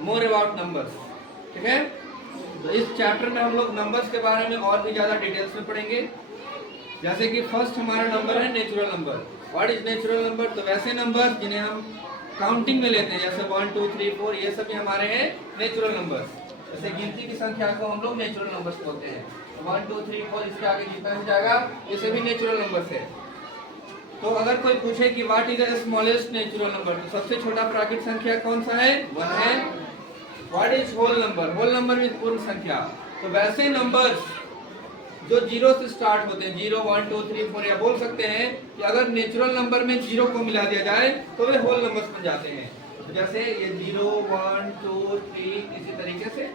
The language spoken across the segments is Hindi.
More about numbers. ठीक है, तो इस चैप्टर में हम लोग नंबर्स के बारे में और भी ज़्यादा डिटेल्स में पढ़ेंगे। जैसे कि फर्स्ट हमारा नंबर है natural number. What is natural number? तो वैसे नंबर जिन्हें हम काउंटिंग में लेते हैं, जैसे 1 2 3 4, ये सभी हमारे हैं नेचुरल नंबर्स। जैसे गिनती की संख्या को हम लोग नेचुरल नंबर्स बोलते हैं। 1 2 3 4 इसके आगे जितना भी जाएगा ये सभी नेचुरल नंबर्स है। तो अगर कोई पूछे कि what is the smallest natural number, तो सबसे छोटा प्राकृतिक संख्या कौन सा है? 1 है। What is whole number? Whole number means पूर्ण संख्या। तो वैसे नंबर्स जो 0 से स्टार्ट होते हैं, 0 1 2 3 4, या बोल सकते हैं कि अगर नेचुरल नंबर में 0 को मिला दिया जाए तो वे होल नंबर्स बन जाते हैं। तो जैसे ये 0 1 2 3 इसी तरीके से।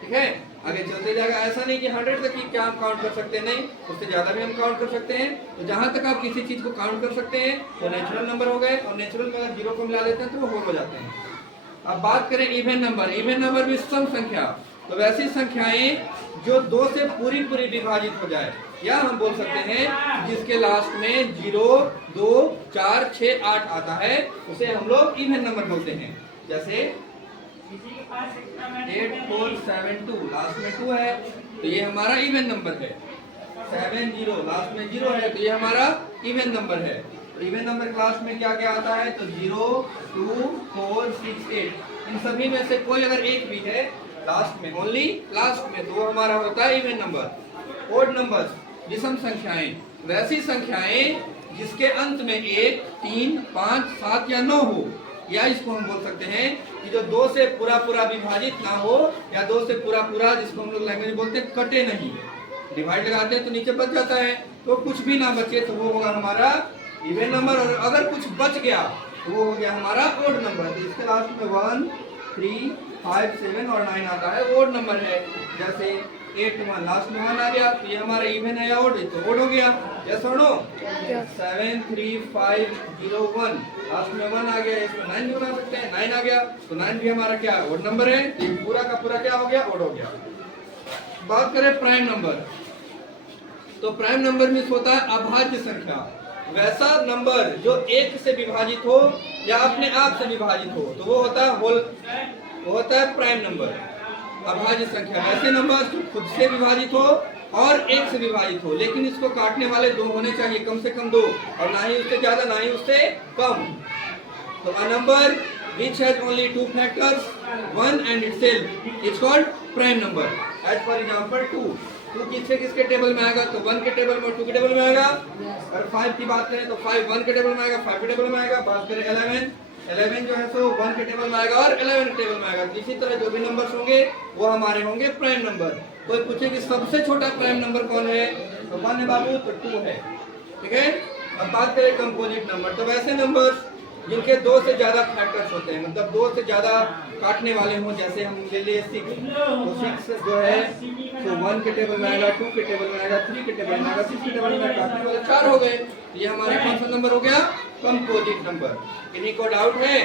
ठीक है, आगे चलते जाएगा। ऐसा नहीं कि 100 तक ही क्या हम काउंट कर सकते हैं, नहीं, उससे ज्यादा भी हम काउंट कर सकते हैं। तो जहां तक आप किसी चीज को काउंट कर सकते हैं वो नेचुरल नंबर हो गए, और नेचुरल में अगर 0 को मिला देते हैं तो वो होल हो जाते हैं। अब बात करें इवन नंबर। इवन नंबर भी सम संख्या। तो वैसी संख्याएं जो 2 से पूरी पूरी विभाजित हो जाए, या हम बोल सकते हैं जिसके लास्ट में 0 2 4 6 8 आता है, उसे हम लोग इवन नंबर बोलते हैं। जैसे 8 4 7 2, लास्ट में 2 है तो ये हमारा इवन नंबर है। 7 0, लास्ट में 0 है तो ये हमारा इवन नंबर है। तो इवन नंबर क्लास में क्या क्या आता है? तो 0 2 4 6 8, इन सभी में से कोई अगर एक भी है लास्ट में, ओनली लास्ट में, तो वो हमारा होता है इवन नंबर। ओड नंबर्स, विषम संख्याएं, वैसी संख्याएं जिसके अंत में 1 3 5 7 या 9 हो, या इसको हम बोल सकते हैं कि जो 2 से पूरा पूरा विभाजित ना हो, या 2 से पूरा पूरा, जिसको हम लोग लैंग्वेज बोलते हैं कटे नहीं। डिवाइड लगाते हैं तो नीचे बच जाता है, तो कुछ भी ना बचे तो वो होगा हमारा इवन नंबर। और अगर कुछ बच गया तो वो हो गया हमारा ओड नंबर। तो इसके लास्ट में 1 3 5 7 और 9 आता है, ओड नंबर है। जैसे 8 1, लास्ट में 1 आ गया तो ये हमारा इवन है या ओड है? तो ओड हो गया। यस और नो? 7 3 5 0 1, लास्ट में 1 आ गया, इसमें 9 भी बना सकते हैं, 9 आ गया तो 9 भी हमारा क्या ओड नंबर है। तो पूरा का पूरा क्या हो गया? ओड हो गया। बात करें प्राइम नंबर। तो प्राइम नंबर में होता है अभाज्य संख्या। वैसा नंबर जो 1 से विभाजित हो या अपने आप से विभाजित हो, तो वो होता है होल, वो होता है प्राइम नंबर, अभाज्य संख्या। ऐसे नंबर जो खुद से विभाजित हो और 1 से विभाजित हो, लेकिन इसको काटने वाले 2 होने चाहिए, कम से कम 2, और ना ही उससे ज्यादा ना ही उससे कम। तो a number which has only 2 factors, 1 and itself is called prime number. As for example 2 किससे किसके टेबल में आएगा? तो 1 के टेबल में और 2 के टेबल में आएगा। और 5 की बात करें तो 5 1 के टेबल में आएगा, 5 के टेबल में आएगा। बात करें 11 जो है सो 1 के टेबल में आएगा और 11 के टेबल में आएगा। तो इसी तरह जो भी नंबर्स होंगे वो हमारे होंगे प्राइम नंबर। कोई पूछे कि सबसे छोटा प्राइम नंबर कौन है? तो 1 है बाबू, तो 2 है। ठीक है, अब बात करें कंपोजिट नंबर। तो वैसे नंबर्स जिनके 2 से ज्यादा फैक्टर्स होते हैं, मतलब 2 से ज्यादा काटने वाले हों, जैसे हम ले लिए 6, तो 6 जो है तो 1 के टेबल में आएगा, 2 के टेबल में आएगा, 3 के टेबल में आएगा, 6 के टेबल में काटने वाले 4 हो गए। ये हमारा कौन सा नंबर हो गया? Composite number. किन्हीं को डाउट है?